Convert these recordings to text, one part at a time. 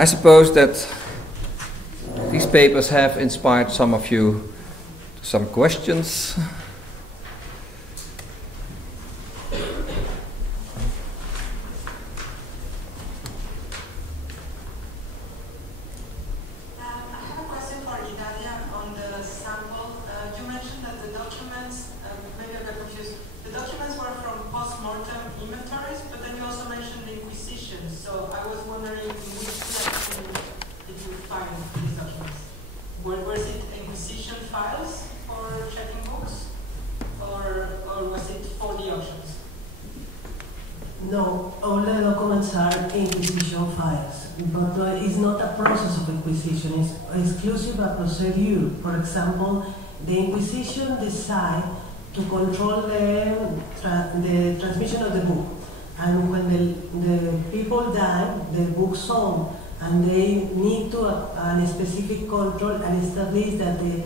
I suppose that these papers have inspired some of you to some questions. No, all the documents are Inquisition files, but it's not a process of Inquisition, it's exclusive a procedure. For example, the Inquisition decide to control the transmission of the book. And when the people die, the book sold, and they need to a specific control and establish that the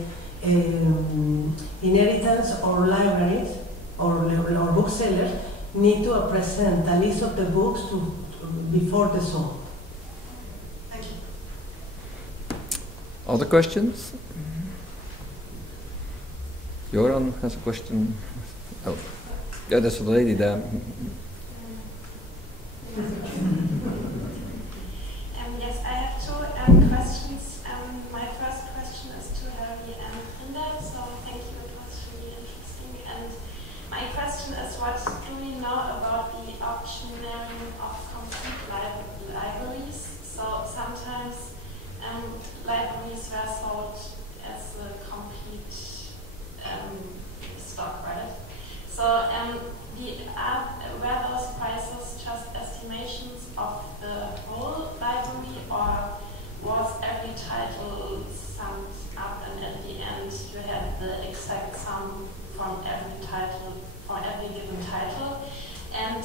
inheritance or libraries or booksellers need to present a list of the books before the sale. Thank you. Other questions? Joran has a question. Oh, yeah, there's a lady there. Yes, I have two questions. My first question is to Helwi and Rindert, so thank you, it was really interesting. And my question is, what do we know about the auctioneering of complete libraries? So sometimes libraries were sold as a complete stock, right? So were those prices just estimations of the whole library, or was every title summed up and at the end you had the exact sum from every title, for every given title? And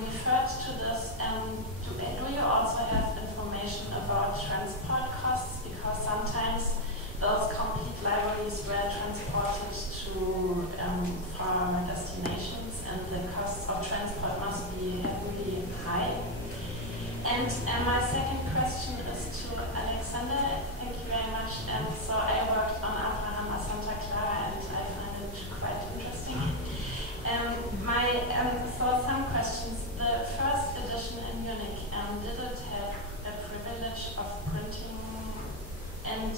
referred to this, do you also have information about transport costs? Because sometimes those complete libraries were transported to far destinations, and the costs of transport must be heavily high. And my second question is to Alexander. Thank you very much. And so I worked on Abraham Santa Clara, and I find it quite interesting. So some questions. The first edition in Munich, did it have a privilege of printing? And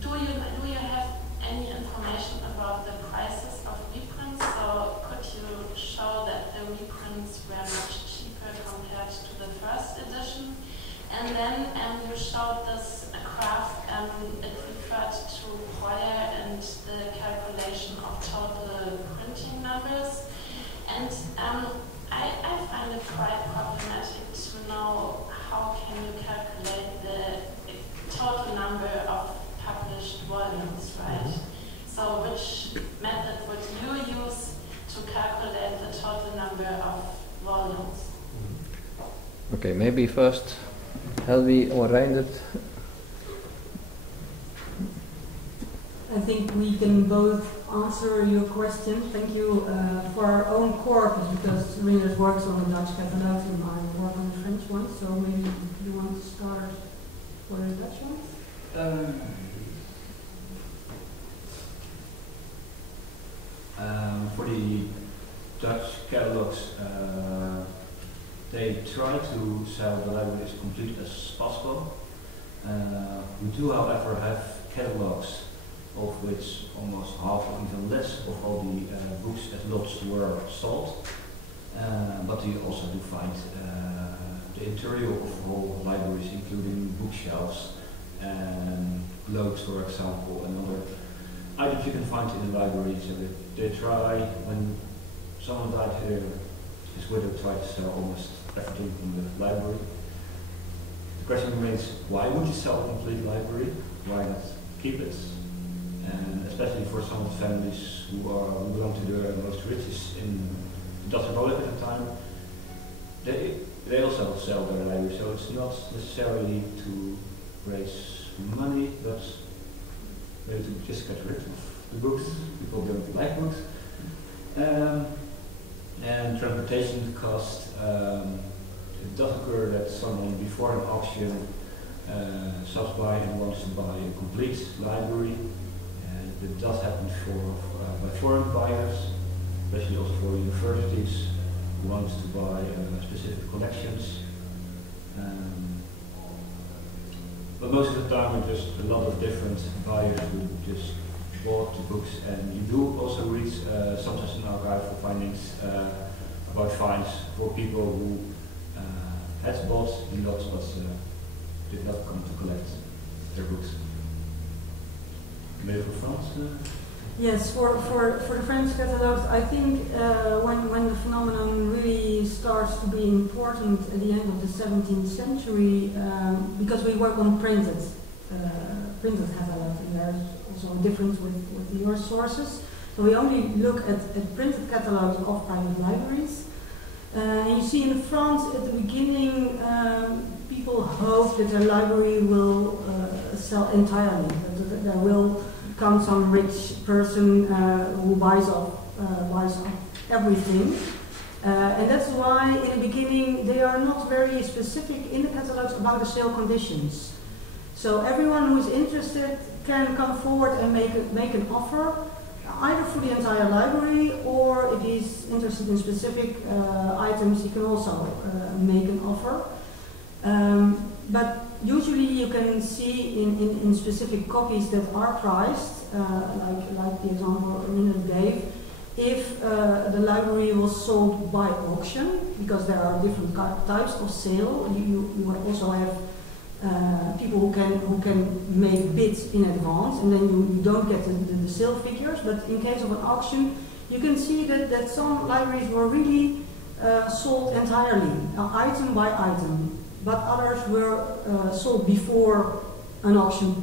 do you have any information about the prices of reprints? So could you show that the reprints were much cheaper compared to the first edition? And then you showed this graph, it referred to Poele and the calculation of total printing numbers. And I find it quite problematic to know how can you calculate the total number of published volumes, right? So which method would you use to calculate the total number of volumes? Okay, maybe first Helwi or Rindert. I think we can both answer your question. Thank you for our own corpus, because Rindert works on the Dutch catalogs and I work on the French one, so maybe you want to start for the Dutch ones? For the Dutch catalogs, they try to sell the library as complete as possible. We do, however, have catalogs of which almost half or even less of all the books at lots were sold. But we also do find the interior of whole libraries, including bookshelves and globes, for example, and other items you can find in the library. So they try, when someone died here, his widow tried to sell almost everything from the library. The question remains, why would you sell a complete library? Why not keep it? And especially for some families who belong to the most richest in the Dutch Republic at the time, they also sell their library. So it's not necessarily to raise money, but maybe to just get rid of the books. People don't like books. And transportation cost it does occur that someone before an auction stops by and wants to buy a complete library. It does happen by foreign buyers, especially also for universities who want to buy specific collections. But most of the time, just a lot of different buyers who just bought the books, and you do also read sometimes an archival findings about fines for people who had bought the lots but did not come to collect their books. Maybe for France? Yes, for the French catalogs, I think when the phenomenon really starts to be important at the end of the 17th century, because we work on printed catalogs, and there's also a difference with your sources. So we only look at printed catalogs of private libraries. And you see in France at the beginning, people hope that their library will sell entirely, that there will come some rich person who buys up everything. And that's why in the beginning they are not very specific in the catalogs about the sale conditions. So everyone who is interested can come forward and make an offer, either for the entire library, or if he's interested in specific items, he can also make an offer. But usually you can see in specific copies that are priced, like the example Rindert gave, if the library was sold by auction, because there are different types of sale. You also have people who can make bids in advance, and then you don't get the sale figures. But in case of an auction, you can see that some libraries were really sold entirely, item by item, but others were sold before an auction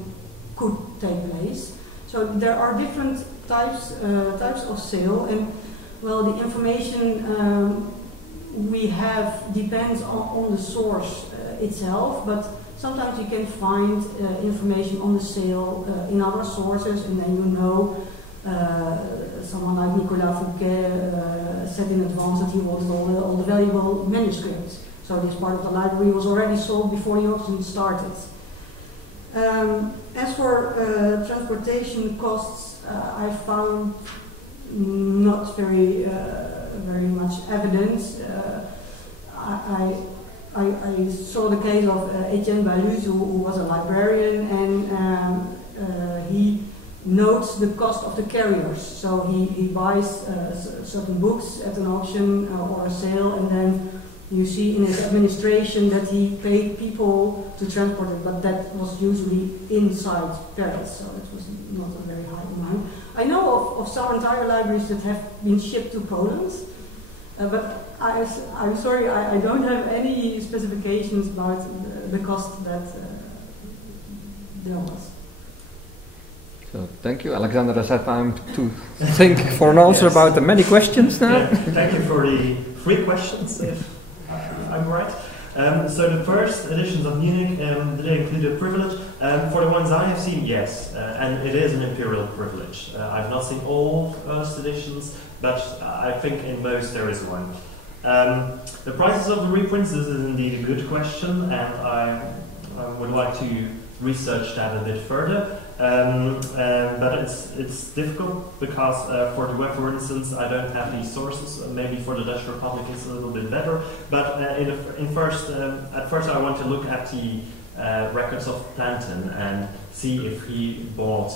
could take place. So there are different types of sale, and well, the information we have depends on the source itself, but sometimes you can find information on the sale in other sources, and then you know someone like Nicolas Fouquet said in advance that he wanted all the valuable manuscripts. So this part of the library was already sold before the auction started. As for transportation costs, I found not very much evidence. I saw the case of Etienne Baluz, who was a librarian, and he notes the cost of the carriers. So he buys certain books at an auction or a sale, and then you see in his administration that he paid people to transport it, but that was usually inside Paris, so it was not a very high amount. I know of some entire libraries that have been shipped to Poland, but I'm sorry, I don't have any specifications about the cost that there was. So thank you. Alexander has had time to think for an answer about the many questions now. Yeah, thank you for the 3 questions, if I'm right. So the first editions of Munich, did they include a privilege? For the ones I have seen, yes, and it is an imperial privilege. I've not seen all first editions, but I think in most there is one. The prices of the reprints, this is indeed a good question, and I would like to research that a bit further. But it's difficult because for the web, for instance, I don't have these sources. Maybe for the Dutch Republic it's a little bit better. But at first I want to look at the records of Plantin and see if he bought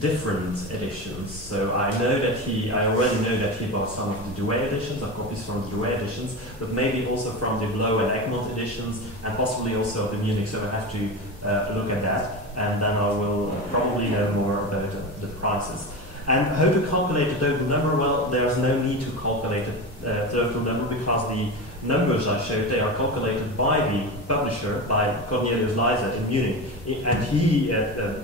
different editions. So I already know that he bought some of the Douai editions, or copies from the Douai editions, but maybe also from the Blow and Egmont editions, and possibly also the Munich. So I have to look at that. And then I will probably know more about the prices. And how to calculate the total number? Well, there's no need to calculate the total number, because the numbers I showed, they are calculated by the publisher, by Cornelius Leise in Munich, and he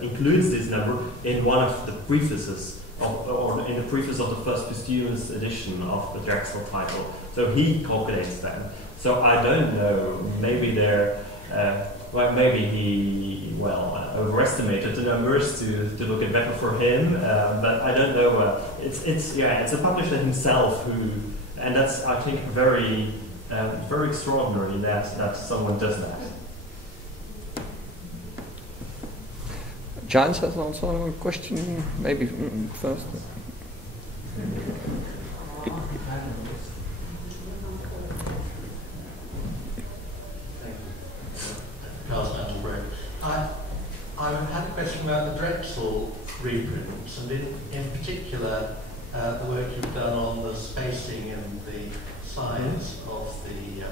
includes this number in one of the prefaces, or in the preface of the first posthumous edition of the Drexel title. So he calculates them. So I don't know, maybe they're well, maybe he overestimated the numbers to look it better for him, but I don't know. It's a publisher himself who, and that's I think very very extraordinary that someone does that. Giles has also a question, maybe first. I had a question about the Drexel reprints, and in particular the work you've done on the spacing and the size of the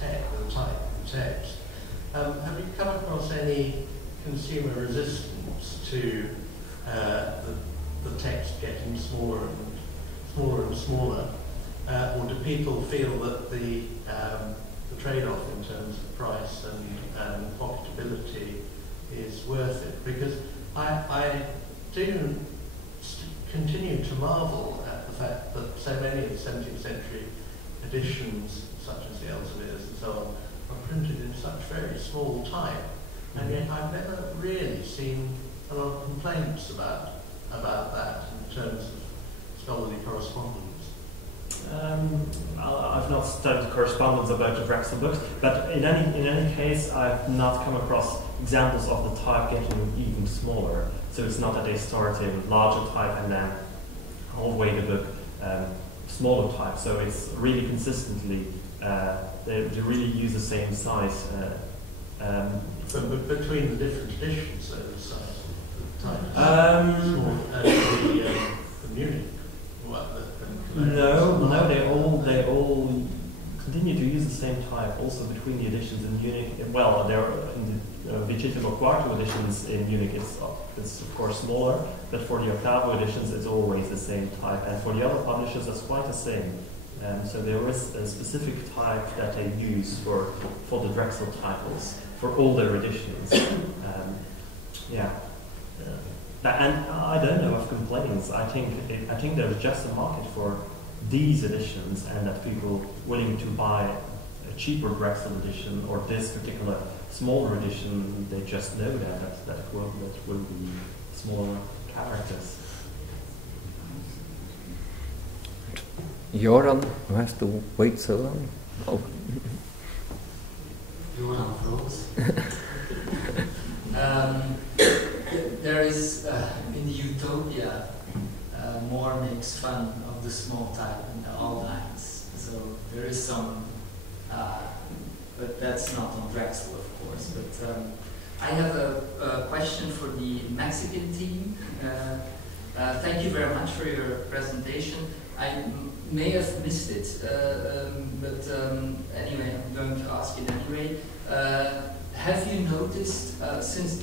type of text. Have you come across any consumer resistance to the text getting smaller and smaller, or do people feel that the trade-off in terms of price and profitability is worth it? Because I do continue to marvel at the fact that so many of the 17th century editions, such as the Elsevier's and so on, are printed in such very small type, and yet I've never really seen a lot of complaints about that in terms of scholarly correspondence. I've not studied correspondence about the Drexel books, but in any case, I've not come across examples of the type getting even smaller. So it's not that they start in larger type and then all the way the book smaller type. So it's really consistently they really use the same size. But between the different editions, so the size of the type small, the Munich. No, they all continue to use the same type. Also between the editions in Munich, well, there in the Vigitimo Quarto editions in Munich, it's of course smaller, but for the Octavo editions, it's always the same type, and for the other publishers, it's quite the same. So there is a specific type that they use for the Drexel titles for all their editions. And I don't know of complaints. I think there's just a market for these editions, and that people willing to buy a cheaper Drexel edition or this particular smaller edition, they just know that will be smaller characters. Joran, who has to wait so long. Oh. Joran Froos. There is, in the Utopia, Moore makes fun of the small type in the all lines. So there is some, but that's not on Drexel, of course. But I have a question for the Mexican team. Thank you very much for your presentation. I may have missed it, but anyway, I'm going to ask it anyway. Have you noticed, since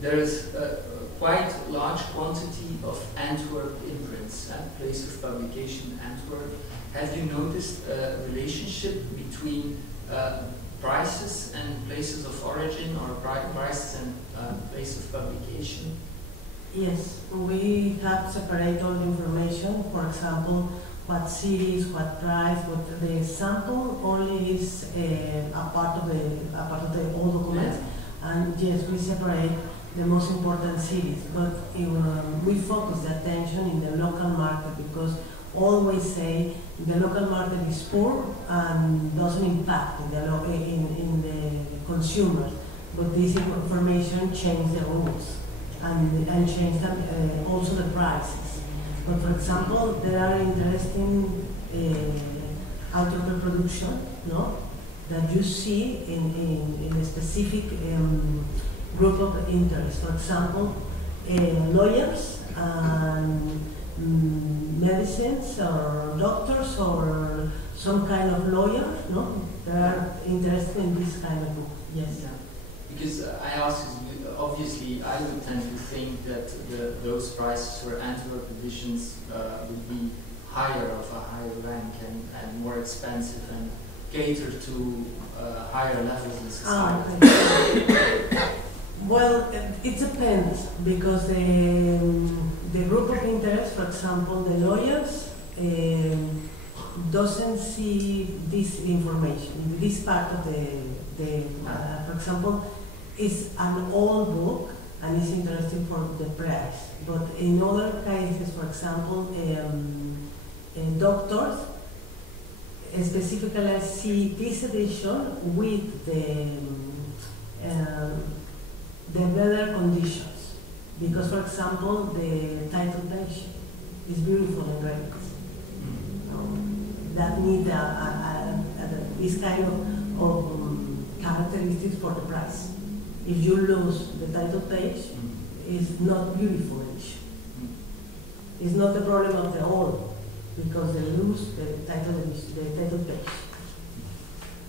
there is a quite large quantity of Antwerp imprints, place of publication Antwerp, have you noticed a relationship between prices and places of origin, or prices and place of publication? Yes, we have separate all the information. For example, what cities, what price, what the sample only is a part of the all documents, and yes, we separate the most important cities. But we focus the attention in the local market, because always say the local market is poor and doesn't impact in the consumers. But this information change the rules and change them, also the prices. But for example, there are interesting auto-reproduction, no, that you see in a specific group of interest. For example, lawyers and medicines, or doctors, or some kind of lawyer, no, they are interested in this kind of book. Yes, sir. Because I ask, obviously, I would tend to think that those prices for Antwerp editions would be higher, of a higher rank, and more expensive, and cater to higher levels in society. Okay. Well, it depends, because the group of interest, for example, the lawyers, doesn't see this information. This part of for example, is an old book and is interesting for the price. But in other cases, for example, doctors, specifically I see this edition with the better conditions. Because, for example, the title page is beautiful and great. That need this kind of characteristics for the price. If you lose the title page, it's not beautiful issue. It's not the problem of the whole, because they lose the title page.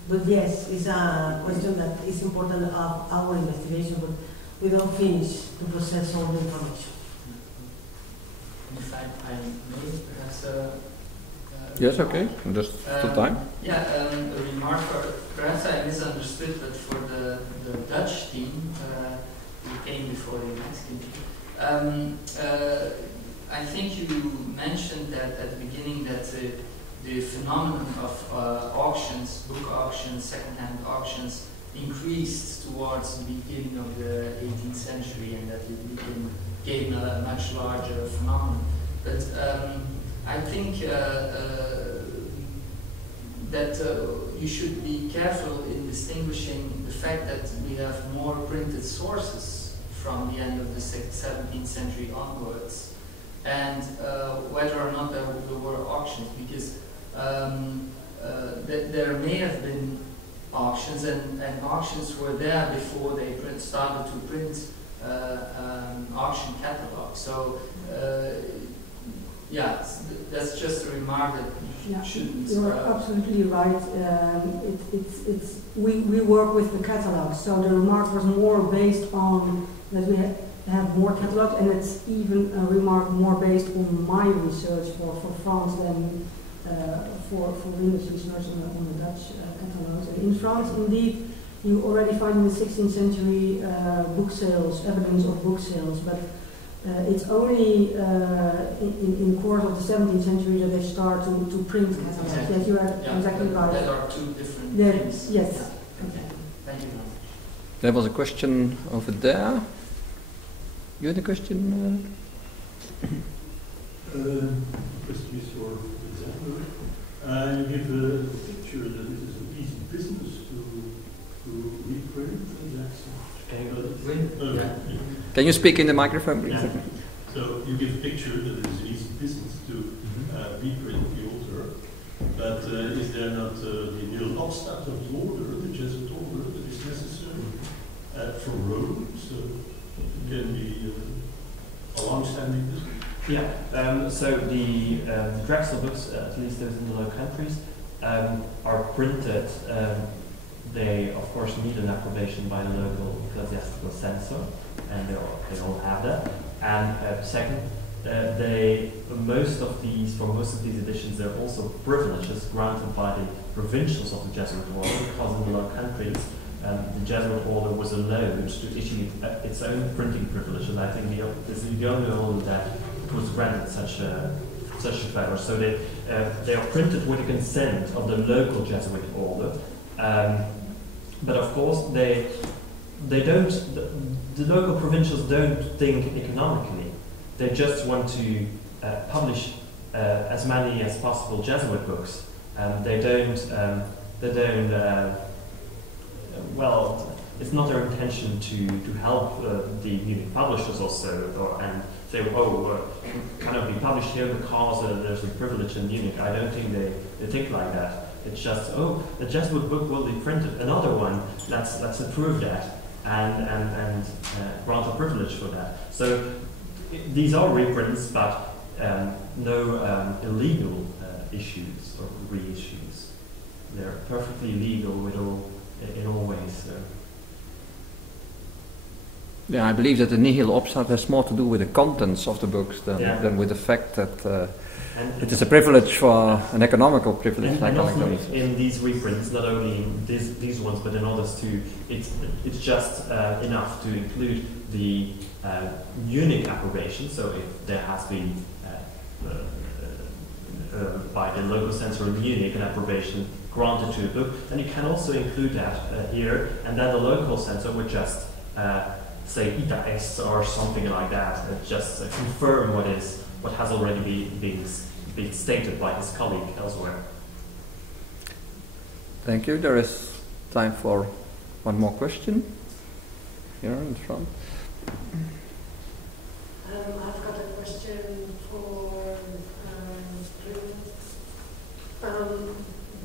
But yes, it's a question that is important of our investigation, but we don't finish to process all the information. If I may, perhaps. Yes, okay. Just the time. Yeah, a remark. Perhaps I misunderstood, but for the Dutch team, who came before the Mexican team, I think you mentioned that at the beginning that the phenomenon of auctions, book auctions, second-hand auctions, increased towards the beginning of the 18th century, and that it became a much larger phenomenon. But I think that you should be careful in distinguishing the fact that we have more printed sources from the end of the 17th century onwards, and whether or not there were auctions, because there may have been auctions, and auctions were there before they started to print auction catalogs. So yeah, that's just a remark that you shouldn't. You're absolutely right. We work with the catalog, so the remark was more based on that we have more catalogs, and it's even a remark more based on my research for France than for Rindert's research on the Dutch catalogs. And in France, indeed, you already find in the 16th century book sales, evidence of book sales, but it's only in the course of the 17th century that they start to print catalogs. Exactly. Yes, you are exactly right. There are two different things. Yes. Okay. Thank you very much. There was a question over there. You had a question? Question is for example. You give a picture that it is an easy business to reprint. Can you speak in the microphone, please? Yeah. So you give a picture that it is an easy business to reprint the author, but is there not the nil obstat of the order, the Jesuit order, that is necessary from Rome? So it can be a long-standing business. Yeah, so the Drexel books, at least those in the Low Countries, are printed. They, of course, need an approbation by the local ecclesiastical censor, and they all have that. And second, for most of these editions, they're also privileges granted by the provincials of the Jesuit order, because in the Low Countries, the Jesuit order was allowed to issue its own printing privilege, and I think this is the only order that was granted such a favor. So they are printed with the consent of the local Jesuit order. But of course, the local provincials don't think economically. They just want to publish as many as possible Jesuit books. They don't. Well, it's not their intention to help the Munich publishers also, and say, can it be published here because there's a privilege in Munich? I don't think they think like that. It's just, the Jesuit book will be printed. Another one, let's approve that and grant a privilege for that. So these are reprints, but no illegal issues or reissues. They're perfectly legal in all ways. So. Yeah, I believe that the nihil obstat has more to do with the contents of the books than with the fact that it is a privilege for an economical privilege. And also in these reprints, not only in these ones, but in others too, it's just enough to include the Munich approbation. So if there has been by the local censor in Munich an approbation granted to a book, then you can also include that here, and then the local censor would just say ita est or something like that, just confirm what has already been stated by his colleague elsewhere. Thank you. There is time for one more question. Here in front. I've got a question for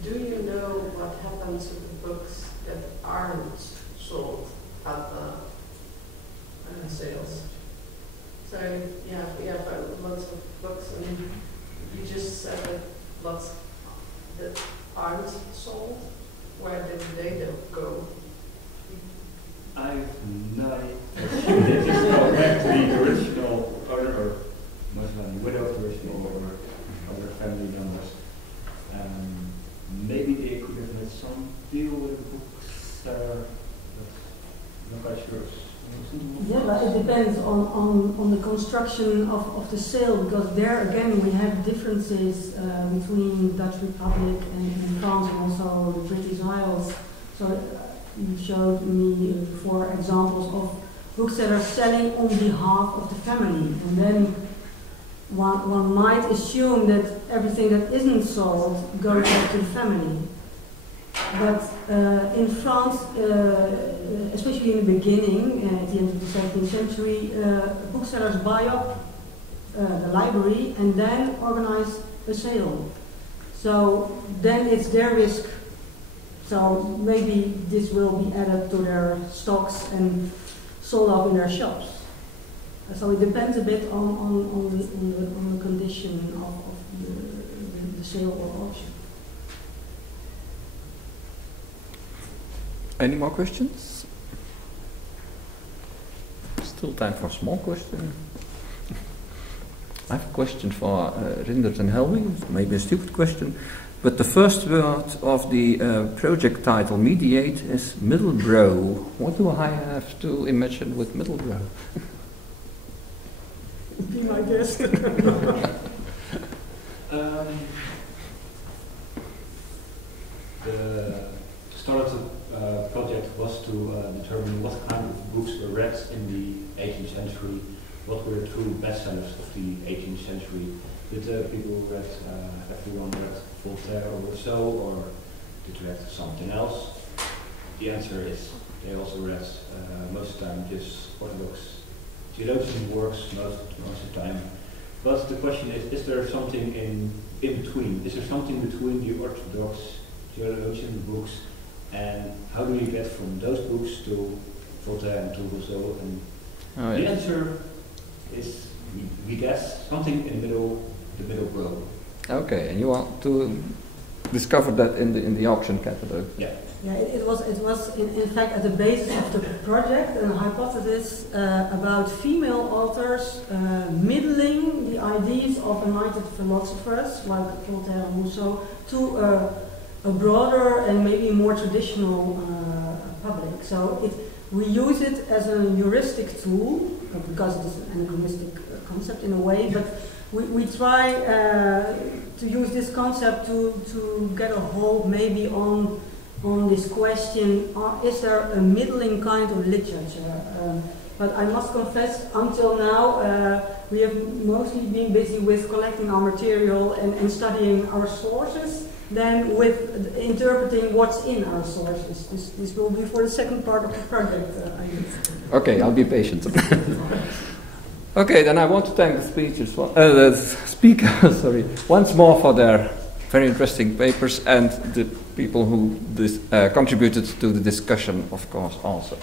do you know what happens to the books that aren't sold at the sales? So yeah, we have lots of books, and you just said that lots that aren't sold. Where did they go? I've no idea. They just go back to the original owner, or most of the widow of the original or other family members. Maybe they could have made some deal with the bookseller, but I'm not quite sure. Yeah, but it depends on the construction of the sale, because there again we have differences between Dutch Republic and France, and also the British Isles. So you showed me before examples of booksellers selling on behalf of the family, and then one might assume that everything that isn't sold goes back to the family. But in France, especially in the beginning, at the end of the 17th century, booksellers buy up the library and then organize a sale. So then it's their risk. So maybe this will be added to their stocks and sold off in their shops. So it depends a bit on the condition of the sale or auction. Any more questions? Still time for a small question. I have a question for Rindert and Helwi, maybe a stupid question, but the first word of the project title, mediate, is middlebrow. What do I have to imagine with middlebrow? Be my guest. The start of the project was to determine what kind of books were read in the 18th century, what were the true bestsellers of the 18th century. Did people read, everyone read Voltaire or Rousseau, or did they read something else? The answer is they also read most of the time just orthodox theologian works most of the time. But the question is there something in between? Is there something between the orthodox theologian books, and how do you get from those books to Voltaire and to Rousseau? And the answer is, we guess, something in the middle row. Okay, and you want to discover that in the auction catalog? Yeah. Yeah, it was in fact at the basis of the project a hypothesis about female authors middling the ideas of enlightened philosophers like Voltaire and Rousseau to a broader and maybe more traditional public. So we use it as a heuristic tool because it is an anachronistic concept in a way, but we try to use this concept to get a hold maybe on this question, is there a middling kind of literature? But I must confess, until now, we have mostly been busy with collecting our material and studying our sources than with interpreting what's in our sources. This will be for the second part of the project, I guess. Okay, I'll be patient. Okay, then I want to thank the speakers once more for their very interesting papers, and the people who contributed to the discussion, of course, also.